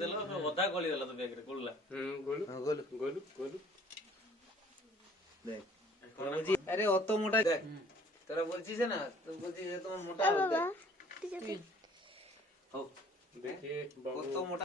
দেলো ওদা গলি দেলো তো ব্যাগরে গুললা গোলু গোলু গোলু গোলু দেখ আরে অত মোটা দেখ তোরা বলছিস না তো বলছিস যে তোমার মোটা বাবা হোক দেখি কত মোটা